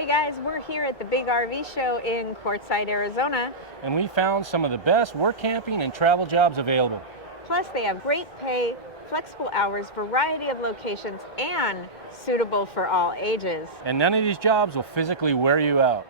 Hey guys, we're here at the big RV show in Quartzsite, Arizona. And we found some of the best work camping and travel jobs available. Plus they have great pay, flexible hours, variety of locations, and suitable for all ages. And none of these jobs will physically wear you out.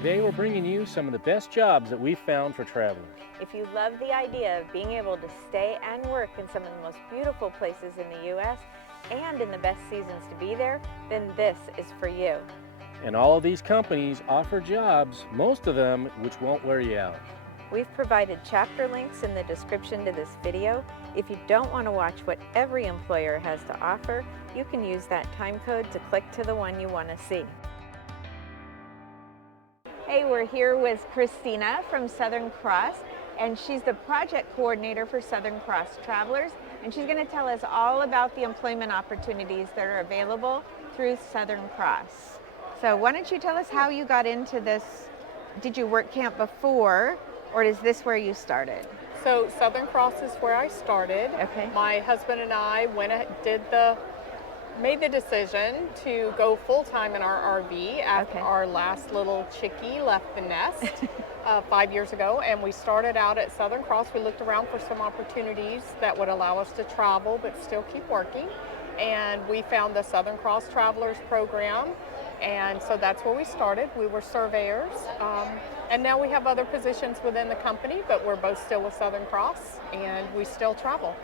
Today we're bringing you some of the best jobs that we've found for travelers. If you love the idea of being able to stay and work in some of the most beautiful places in the U.S. and in the best seasons to be there, then this is for you. And all of these companies offer jobs, most of them which won't wear you out. We've provided chapter links in the description to this video. If you don't want to watch what every employer has to offer, you can use that time code to click to the one you want to see. Hey, we're here with Christina from Southern Cross, and she's the project coordinator for Southern Cross Travelers, and she's going to tell us all about the employment opportunities that are available through Southern Cross. So why don't you tell us how you got into this? Did you work camp before, or is this where you started? So Southern Cross is where I started. Okay. My husband and I made the decision to go full-time in our RV after our last little chickie left the nest 5 years ago, and we started out at Southern Cross. We looked around for some opportunities that would allow us to travel but still keep working, and we found the Southern Cross Travelers program, and so that's where we started. We were surveyors, and now we have other positions within the company, but we're both still with Southern Cross, and we still travel.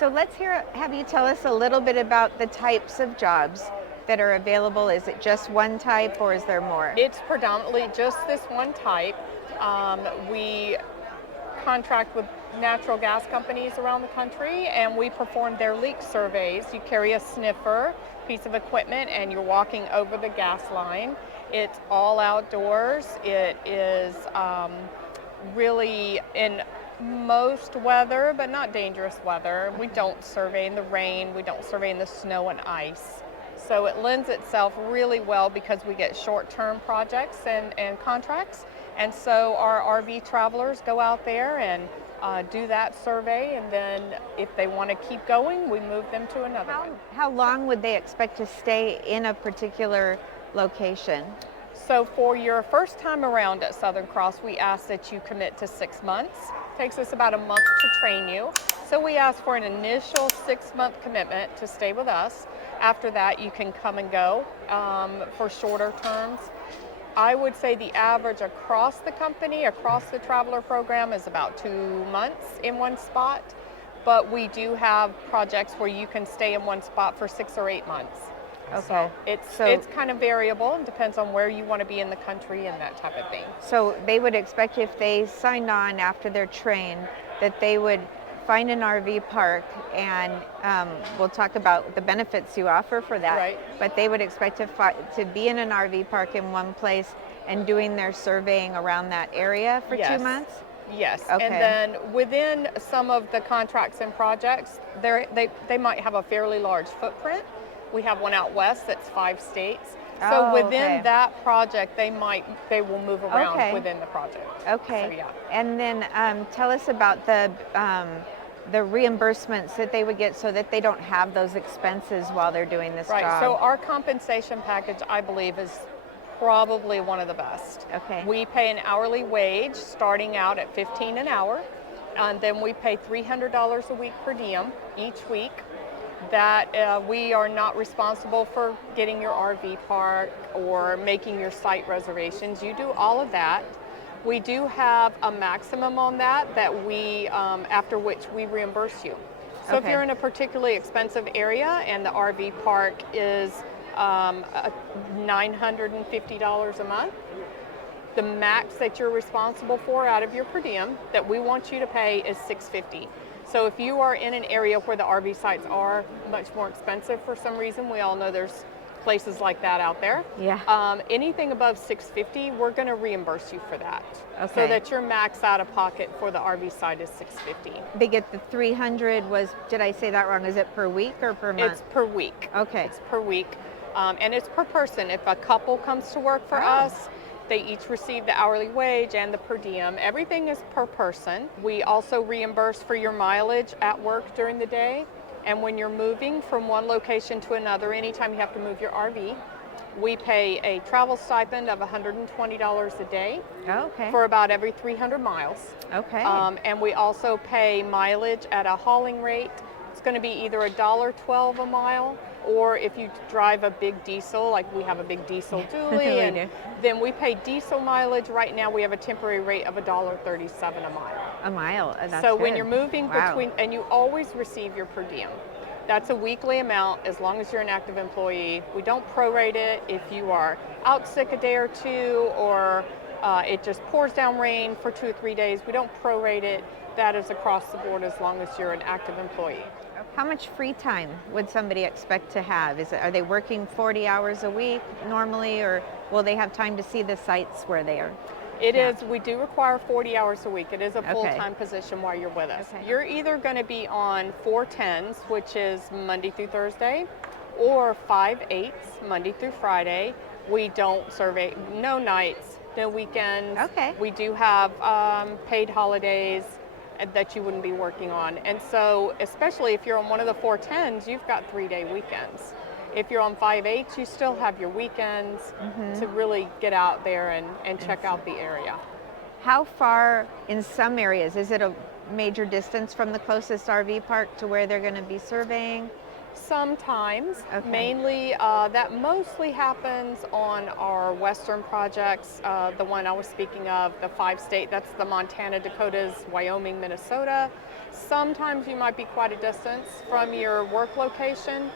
So let's have you tell us a little bit about the types of jobs that are available. Is it just one type, or is there more? It's predominantly just this one type. We contract with natural gas companies around the country, and we perform their leak surveys. You carry a sniffer, piece of equipment, and you're walking over the gas line. It's all outdoors. It is really in most weather, but not dangerous weather. We don't survey in the rain, we don't survey in the snow and ice. So it lends itself really well because we get short-term projects and contracts. And so our RV travelers go out there and do that survey, and then if they want to keep going, we move them to another one. How long would they expect to stay in a particular location? So for your first time around at Southern Cross, we ask that you commit to 6 months. Takes us about a month to train you. So we ask for an initial 6-month commitment to stay with us. After that, you can come and go for shorter terms. I would say the average across the company, across the traveler program, is about 2 months in one spot. But we do have projects where you can stay in one spot for 6 or 8 months. Okay. So it's kind of variable and depends on where you want to be in the country and that type of thing. So they would expect if they signed on after they're trained that they would find an RV park, and we'll talk about the benefits you offer for that. Right. But they would expect to be in an RV park in one place and doing their surveying around that area for 2 months? Yes, okay. And then within some of the contracts and projects, they might have a fairly large footprint. We have one out west that's 5 states. So within that project, they will move around within the project. Okay. So, yeah. And then tell us about the reimbursements that they would get so that they don't have those expenses while they're doing this job. Right. So our compensation package, I believe, is probably one of the best. Okay. We pay an hourly wage starting out at $15 an hour, and then we pay $300 a week per diem each week. That we are not responsible for getting your RV park or making your site reservations. You do all of that. We do have a maximum on that we, after which we reimburse you. So if Okay. you're in a particularly expensive area and the RV park is $950 a month, the max that you're responsible for out of your per diem that we want you to pay is $650. So if you are in an area where the RV sites are much more expensive for some reason, we all know there's places like that out there. Yeah. Anything above $650, we're going to reimburse you for that. Okay. So that your max out of pocket for the RV site is $650. They get the 300 was, did I say that wrong? Is it per week or per month? It's per week. Okay. It's per week. And it's per person. If a couple comes to work for us, they each receive the hourly wage and the per diem. Everything is per person. We also reimburse for your mileage at work during the day. And when you're moving from one location to another, anytime you have to move your RV, we pay a travel stipend of $120 a day Okay. for about every 300 miles. Okay. And we also pay mileage at a hauling rate. It's going to be either $1.12 a mile, or if you drive a big diesel, like we have a big diesel dually, and then we pay diesel mileage. Right now we have a temporary rate of $1.37 a mile. A mile. That's So when good. you're moving Wow. between, and you always receive your per diem. That's a weekly amount as long as you're an active employee. We don't prorate it if you are out sick a day or two, or it just pours down rain for 2 or 3 days. We don't prorate it. That is across the board as long as you're an active employee. How much free time would somebody expect to have? Are they working 40 hours a week normally, or will they have time to see the sites where they are? It is, we do require 40 hours a week. It is a Okay. full-time position while you're with us. Okay. You're either going to be on 410s, which is Monday through Thursday, or 5/8s, Monday through Friday. We don't survey, no nights, no weekends. Okay. We do have paid holidays that you wouldn't be working on. And so, especially if you're on one of the 410s, you've got 3-day weekends. If you're on 5/8s, you still have your weekends to really get out there and check out the area. How far in some areas, is it a major distance from the closest RV park to where they're going to be surveying? Sometimes, Okay. mainly that mostly happens on our western projects. The one I was speaking of, the 5-state, that's the Montana, Dakotas, Wyoming, Minnesota. Sometimes you might be quite a distance from your work location,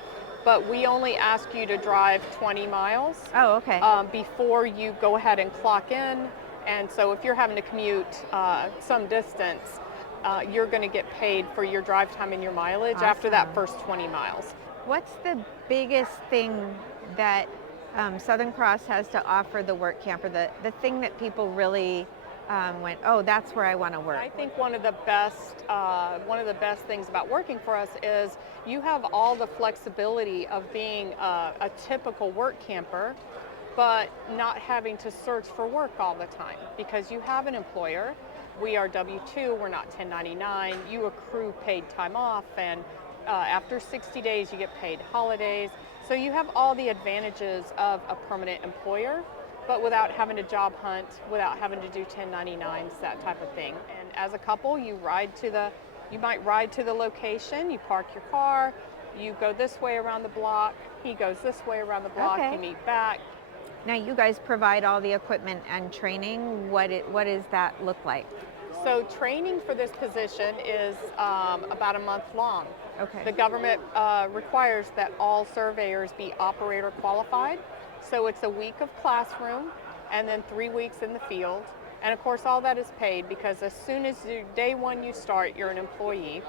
but we only ask you to drive 20 miles Oh, okay. before you go ahead and clock in. And so if you're having to commute some distance, you're going to get paid for your drive time and your mileage after that Awesome. first 20 miles. What's the biggest thing that Southern Cross has to offer the work camper? The thing that people really went, oh, that's where I want to work. I think one of the best things about working for us is you have all the flexibility of being a typical work camper, but not having to search for work all the time because you have an employer. We are W-2, we're not 1099. You accrue paid time off, and after 60 days you get paid holidays. So you have all the advantages of a permanent employer, but without having to job hunt, without having to do 1099s, that type of thing. And as a couple, you might ride to the location, you park your car, you go this way around the block, he goes this way around the block, Okay. you meet back. Now, you guys provide all the equipment and training. What does that look like? So training for this position is about a month long. Okay. The government requires that all surveyors be operator qualified. So it's a week of classroom and then 3 weeks in the field. And of course, all that is paid because as soon as day one you start, you're an employee.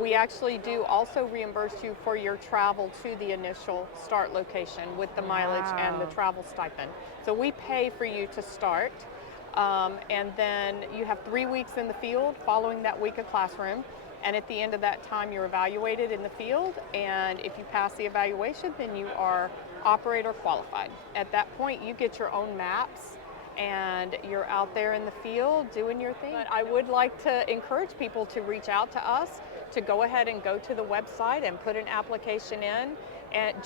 We actually do also reimburse you for your travel to the initial start location with the mileage and the Wow. travel stipend. So we pay for you to start. And then you have 3 weeks in the field following that week of classroom. And at the end of that time, you're evaluated in the field. And if you pass the evaluation, then you are operator qualified. At that point, you get your own maps and you're out there in the field doing your thing. But I would like to encourage people to reach out to us, to go ahead and go to the website and put an application in, and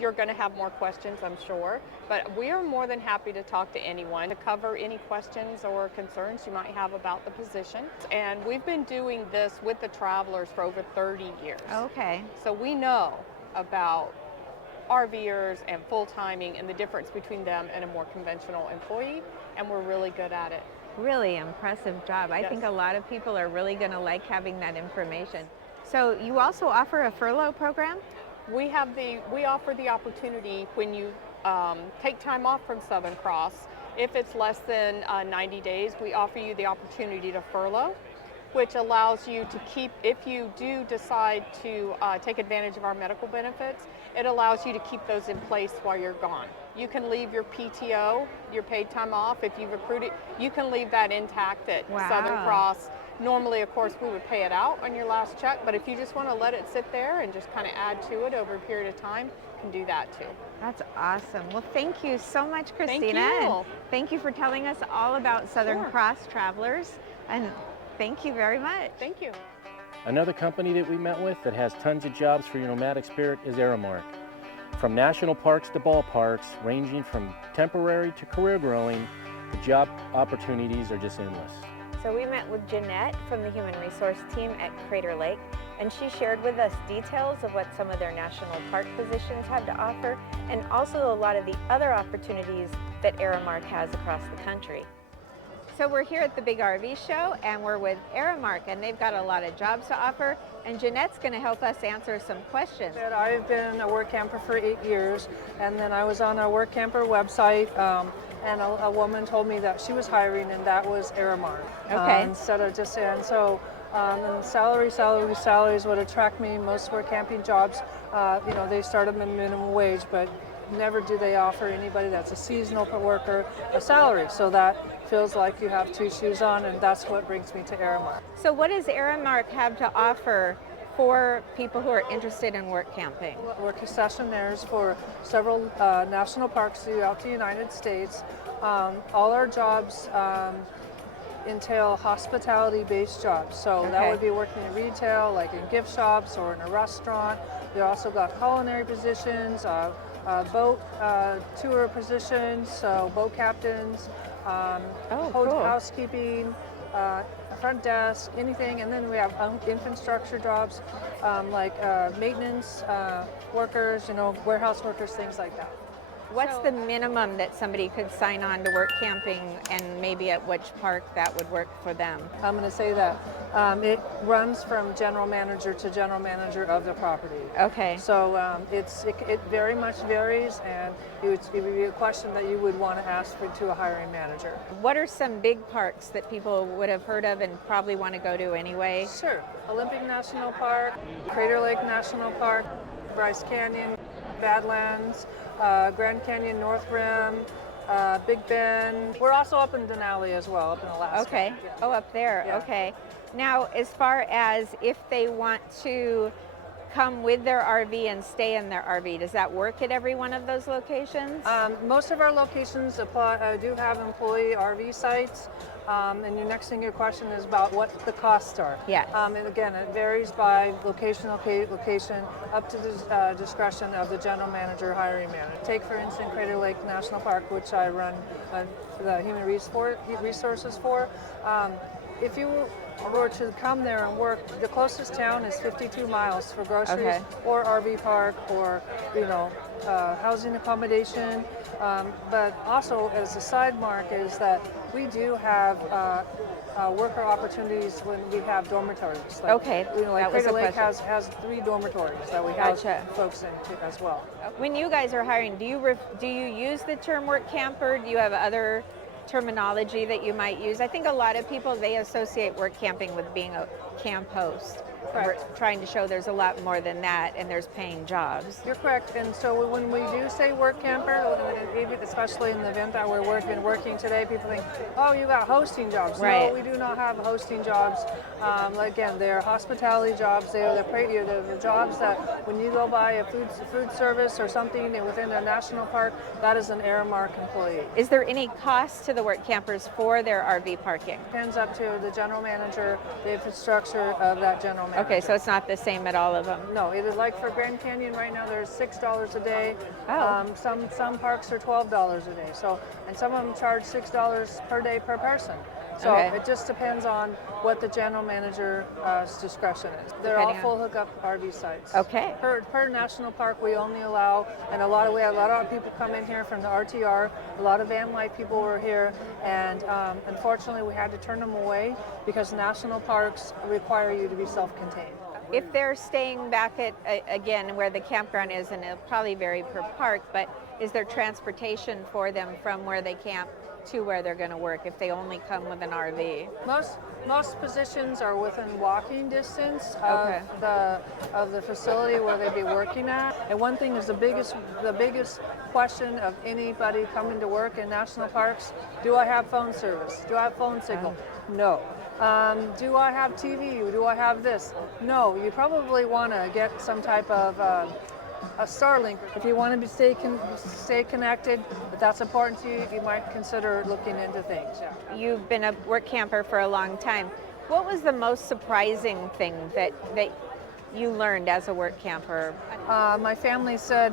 you're going to have more questions, I'm sure, but we are more than happy to talk to anyone to cover any questions or concerns you might have about the position. And we've been doing this with the travelers for over 30 years. Okay. So we know about RVers and full timing and the difference between them and a more conventional employee. and we're really good at it. Really impressive job. I Yes. think a lot of people are really going to like having that information. So you also offer a furlough program? We offer the opportunity when you take time off from Southern Cross. If it's less than 90 days, we offer you the opportunity to furlough, which allows you to keep, if you do decide to take advantage of our medical benefits, it allows you to keep those in place while you're gone. You can leave your PTO, your paid time off, if you've accrued it, you can leave that intact at Wow. Southern Cross. Normally, of course, we would pay it out on your last check, but if you just want to let it sit there and just kind of add to it over a period of time, you can do that too. That's awesome. Well, thank you so much, Christina. Thank you. And thank you for telling us all about Southern Sure. Cross Travelers. And thank you very much. Thank you. Another company that we met with that has tons of jobs for your nomadic spirit is Aramark. From national parks to ballparks, ranging from temporary to career growing, the job opportunities are just endless. So we met with Jeanette from the Human Resource team at Crater Lake, and she shared with us details of what some of their national park positions have to offer, and also a lot of the other opportunities that Aramark has across the country. So we're here at the Big RV Show, and we're with Aramark, and they've got a lot of jobs to offer, and Jeanette's going to help us answer some questions. I've been a work camper for 8 years, and then I was on a work camper website, and a woman told me that she was hiring, and that was Aramark. Okay. Instead of just, and so and salaries would attract me. Most work camping jobs, they start them at minimum wage, but never do they offer anybody that's a seasonal worker a salary. So that feels like you have two shoes on, and that's what brings me to Aramark. So what does Aramark have to offer for people who are interested in work camping? We're concessionaires for several national parks throughout the United States. All our jobs entail hospitality-based jobs. So Okay. that would be working in retail, like in gift shops or in a restaurant. We also got culinary positions, boat tour positions, so boat captains, Cool. housekeeping, front desk, anything. And then we have infrastructure jobs like maintenance workers, warehouse workers, things like that. What's the minimum that somebody could sign on to work camping, and maybe at which park that would work for them? I'm going to say that it runs from general manager to general manager of the property. Okay. So it very much varies, and it would be a question that you would want to ask to a hiring manager. What are some big parks that people would have heard of and probably want to go to anyway? Sure. Olympic National Park, Crater Lake National Park, Bryce Canyon, Badlands, Grand Canyon North Rim, Big Bend. We're also up in Denali as well, up in Alaska. Okay. Yeah. Oh, up there. Yeah. Okay. Now, as far as if they want to come with their RV and stay in their RV, does that work at every one of those locations? Most of our locations do have employee RV sites. And your next thing, your question is about what the costs are. Yeah. And again, it varies by location, up to the discretion of the general manager, hiring manager. Take, for instance, Crater Lake National Park, which I run the human resources for. If you were to come there and work, the closest town is 52 miles for groceries, Okay. or RV park, or housing accommodation. But also, as a side mark, is that we do have worker opportunities when we have dormitories. Like, Okay, like that was Crater a Lake question. has 3 dormitories that we house Gotcha. folks into as well. When you guys are hiring, do you use the term work camper? Do you have other terminology that you might use? I think a lot of people, they associate work camping with being a camp host. Correct. We're trying to show there's a lot more than that, and there's paying jobs. You're correct. And so when we do say work camper, especially in the event that we've been working today, people think, oh, you got hosting jobs. Right. No, we do not have hosting jobs. Again, they're hospitality jobs. They're the jobs that when you go buy a food service or something within a national park, that is an Aramark employee. Is there any cost to the work campers for their RV parking? Depends up to the general manager, the infrastructure of that general manager. Okay, so it's not the same at all of them. No, it is like for Grand Canyon right now. There's $6 a day. Oh. Some parks are $12 a day. So, and some of them charge $6 per day per person. So Okay. it just depends on what the general manager's discretion is. They're all Depending on- full hookup RV sites. Okay. Per national park, we only allow, and we had a lot of people come in here from the RTR. A lot of van life people were here, and unfortunately, we had to turn them away because national parks require you to be self-contained. If they're staying back at, again, where the campground is, and it'll probably vary per park, but is there transportation for them from where they camp to where they're going to work if they only come with an RV? Most positions are within walking distance Okay. of the facility where they'd be working at. And one thing is the biggest question of anybody coming to work in national parks: do I have phone service? Do I have phone signal? No. Do I have TV? Do I have this? No. You probably want to get some type of a Starlink if you want to stay connected. If that's important to you, you might consider looking into things. Yeah. You've been a work camper for a long time. What was the most surprising thing that you learned as a work camper? My family said,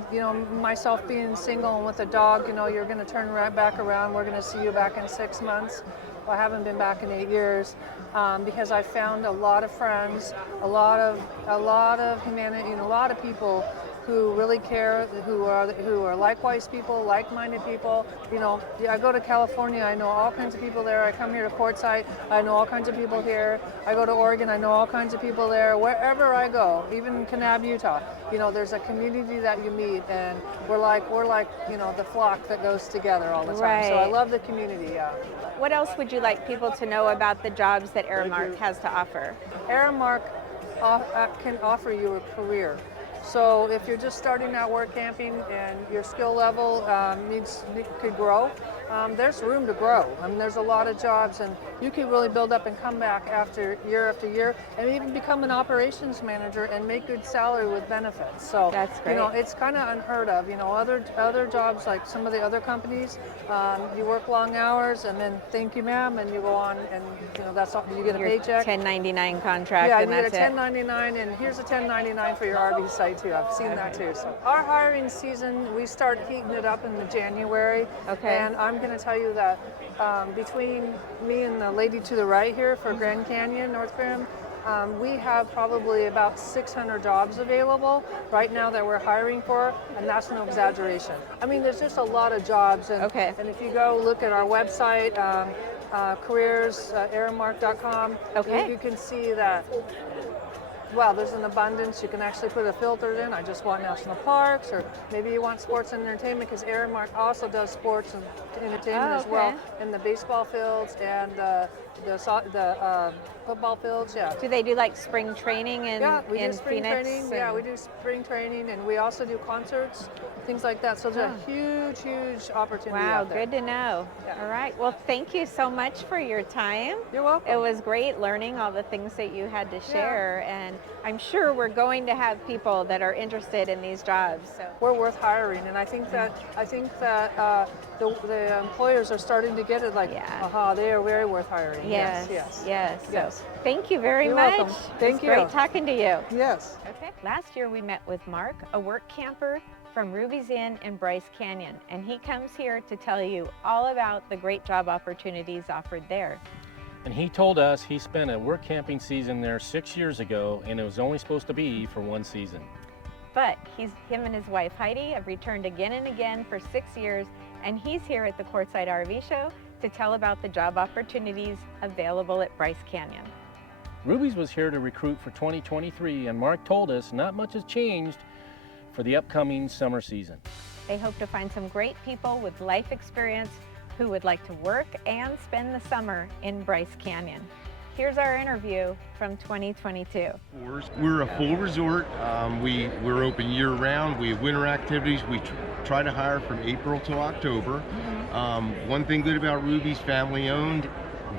myself being single and with a dog, you're going to turn right back around. We're going to see you back in 6 months. Well, I haven't been back in 8 years because I found a lot of friends, a lot of humanity, and a lot of people who really care, who are likewise people, like-minded people. I go to California, I know all kinds of people there. I come here to Quartzsite, I know all kinds of people here. I go to Oregon, I know all kinds of people there. Wherever I go, even in Kanab, Utah, there's a community that you meet, and we're like the flock that goes together all the time. Right. So I love the community. Yeah. What else would you like people to know about the jobs that Aramark has to offer? Aramark can offer you a career. So if you're just starting out work camping and your skill level could grow, there's room to grow. I mean, there's a lot of jobs, and you can really build up and come back after year, and even become an operations manager and make good salary with benefits. So That's great. It's kind of unheard of. Other jobs like some of the other companies, you work long hours and then thank you, ma'am, and you go on, and that's all. You get a Your paycheck. 1099 contract, Yeah, and you get that's a it. 1099, and here's a 1099 for your RV site too. I've seen that too. So our hiring season, we start heating it up in January. Okay. And I'm going to tell you that between me and the lady to the right here for Grand Canyon, North Graham, we have probably about 600 jobs available right now that we're hiring for, and that's no exaggeration. I mean, there's just a lot of jobs, and, Okay. and if you go look at our website, careers, aramark.com, Okay. you can see that. Well, there's an abundance. You can actually put a filter in. I just want national parks, or maybe you want sports and entertainment, because Aramark also does sports and entertainment as well, in the baseball fields and the football fields. Yeah. Do they do like spring training in We do in spring Phoenix? training. Yeah, we do spring training, and we also do concerts, things like that. So there's a huge opportunity Wow, out there. good to know. Yeah. All right. Well, thank you so much for your time. You're welcome. It was great learning all the things that you had to share, and I'm sure we're going to have people that are interested in these jobs. So. We're worth hiring, and I think that the employers are starting to get it. Like, aha, they are very worth hiring. Yes. Yes. So, thank you very You're much. welcome. It Thank was you. Great talking to you. Yes. Okay. Last year we met with Mark, a work camper from Ruby's Inn in Bryce Canyon, and he comes here to tell you all about the great job opportunities offered there. And he told us he spent a work camping season there 6 years ago, and it was only supposed to be for one season. But him and his wife Heidi have returned again and again for 6 years, and he's here at the Quartzsite RV Show to tell about the job opportunities available at Bryce Canyon. Ruby's was here to recruit for 2023, and Mark told us not much has changed for the upcoming summer season. They hope to find some great people with life experience who would like to work and spend the summer in Bryce Canyon. Here's our interview from 2022. We're a full resort. We're open year-round. We have winter activities. We try to hire from April to October. One thing good about Ruby's, family-owned,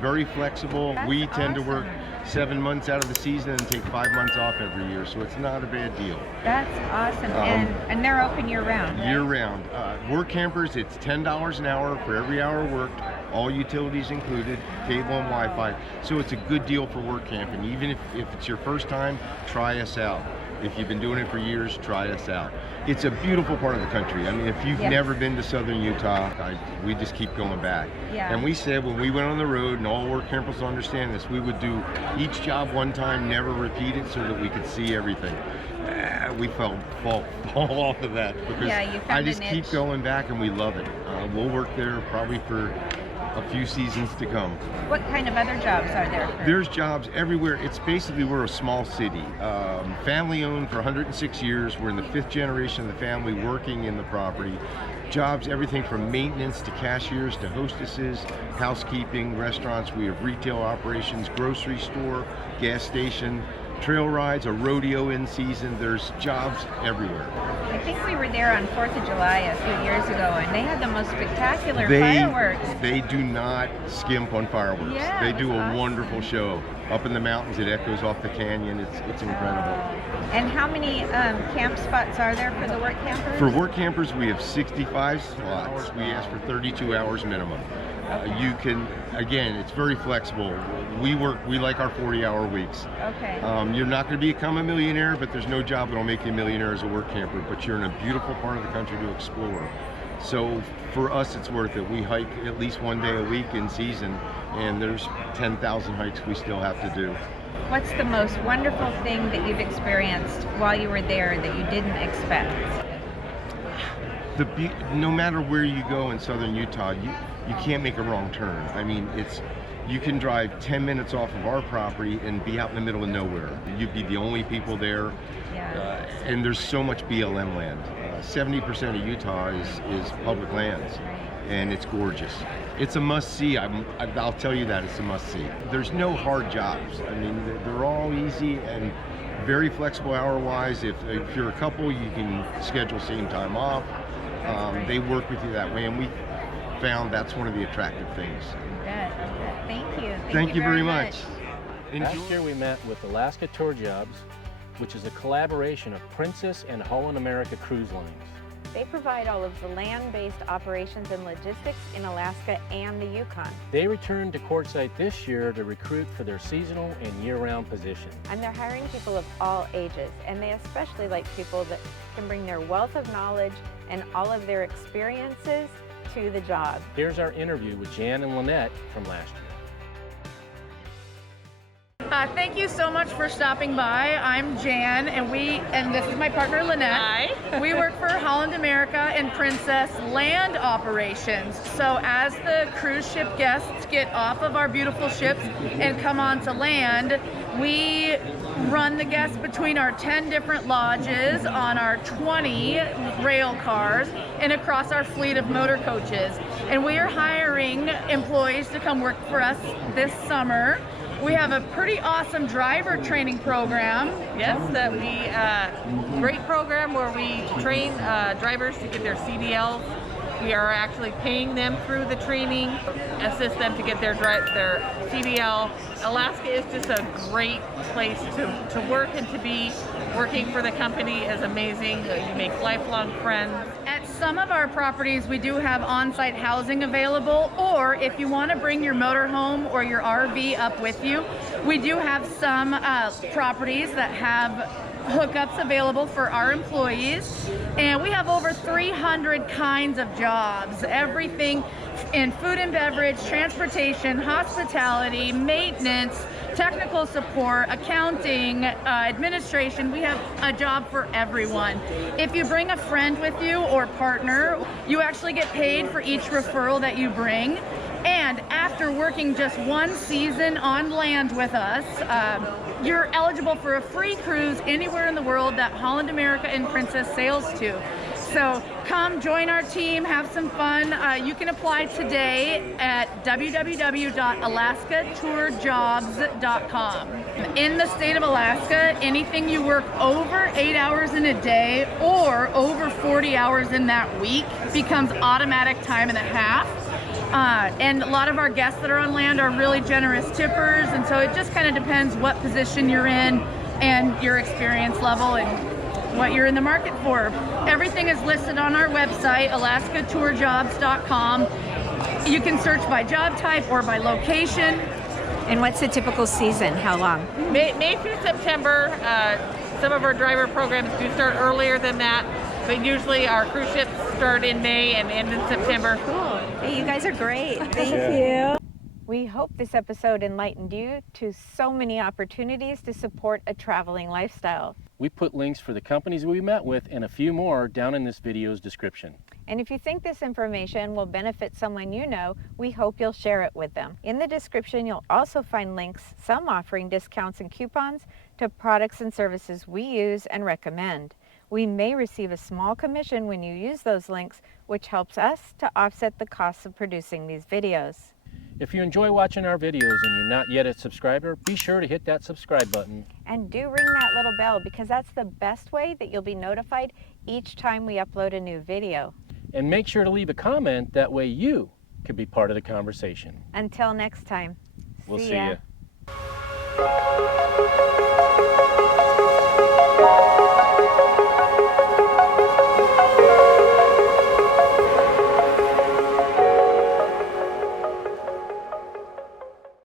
very flexible. We tend to work 7 months out of the season and take 5 months off every year, so it's not a bad deal. That's awesome, and they're open year-round. Right? Year-round. Work campers, it's $10 an hour for every hour worked, all utilities included, cable and Wi-Fi. So it's a good deal for work camping. Even if it's your first time, try us out. If you've been doing it for years, try us out. It's a beautiful part of the country. I mean, if you've never been to southern Utah, we just keep going back. Yeah. And we said when we went on the road, and all work campers will understand this, we would do each job one time, never repeat it, so that we could see everything. We fall off of that because you found I just a niche. keep going back, and we love it. We'll work there probably for a few seasons to come. What kind of other jobs are there? There's jobs everywhere. It's basically, we're a small city. Family owned for 106 years. We're in the 5th generation of the family working in the property. Jobs, everything from maintenance to cashiers to hostesses, housekeeping, restaurants. We have retail operations, grocery store, gas station, trail rides, a rodeo in season. There's jobs everywhere. I think we were there on 4th of July a few years ago, and they had the most spectacular fireworks. They do not skimp on fireworks. Yeah, they do a awesome. Wonderful show. Up in the mountains, it echoes off the canyon. It's incredible. And how many camp spots are there for the work campers? For work campers, we have 65 slots. We ask for 32 hours minimum. You can, again, it's very flexible. We like our 40-hour weeks. Okay. You're not going to become a millionaire, but there's no job that'll make you a millionaire as a work camper, but you're in a beautiful part of the country to explore. So for us, it's worth it. We hike at least one day a week in season, and there's 10,000 hikes we still have to do. What's the most wonderful thing that you've experienced while you were there that you didn't expect? No matter where you go in southern Utah, you can't make a wrong turn. I mean, you can drive 10 minutes off of our property and be out in the middle of nowhere. You'd be the only people there. Yeah. And there's so much BLM land. 70% of Utah is public lands, and it's gorgeous. It's a must-see. I'll tell you that, it's a must-see. There's no hard jobs. I mean, they're all easy and very flexible hour-wise. If you're a couple, you can schedule same time off. They work with you that way, and we found that's one of the attractive things. Thank you. Thank you very much. Last year we met with Alaska Tour Jobs, which is a collaboration of Princess and Holland America cruise lines. They provide all of the land-based operations and logistics in Alaska and the Yukon. They returned to Quartzsite this year to recruit for their seasonal and year-round position. And they're hiring people of all ages, and they especially like people that can bring their wealth of knowledge and all of their experiences to the job. Here's our interview with Jan and Lynette from last year. Thank you so much for stopping by. I'm Jan, and this is my partner Lynette. Hi. We work for Holland America and Princess Land Operations. So as the cruise ship guests get off of our beautiful ships and come onto land, we run the guests between our 10 different lodges on our 20 rail cars and across our fleet of motor coaches. And we are hiring employees to come work for us this summer. We have a pretty awesome driver training program. Yes, great program where we train drivers to get their CDLs. We are actually paying them through the training, assist them to get their CDL. Alaska is just a great place to work, and to be working for the company is amazing. You make lifelong friends. At some of our properties, we do have on-site housing available, or if you want to bring your motorhome or your RV up with you, we do have some properties that have hookups available for our employees, and we have over 300 kinds of jobs, everything in food and beverage, transportation, hospitality, maintenance, technical support, accounting, administration. We have a job for everyone. If you bring a friend with you or partner, you actually get paid for each referral that you bring. And after working just one season on land with us, you're eligible for a free cruise anywhere in the world that Holland America and Princess sails to. So come join our team, have some fun. You can apply today at www.alaskatourjobs.com. In the state of Alaska, anything you work over 8 hours in a day or over 40 hours in that week becomes automatic time and a half. And a lot of our guests that are on land are really generous tippers, and so it just kind of depends what position you're in and your experience level and what you're in the market for. Everything is listed on our website, alaskatourjobs.com. You can search by job type or by location. And what's the typical season? How long? May through September, Some of our driver programs do start earlier than that, but usually our cruise ships start in May and end in September. Cool. Hey, you guys are great. Thank Yeah. you. We hope this episode enlightened you to so many opportunities to support a traveling lifestyle. We put links for the companies we met with and a few more down in this video's description. And if you think this information will benefit someone you know, we hope you'll share it with them. In the description, you'll also find links, some offering discounts and coupons, to products and services we use and recommend. We may receive a small commission when you use those links, which helps us to offset the costs of producing these videos. If you enjoy watching our videos and you're not yet a subscriber, be sure to hit that subscribe button. And do ring that little bell, because that's the best way that you'll be notified each time we upload a new video. And make sure to leave a comment, that way you can be part of the conversation. Until next time. We'll see ya. you.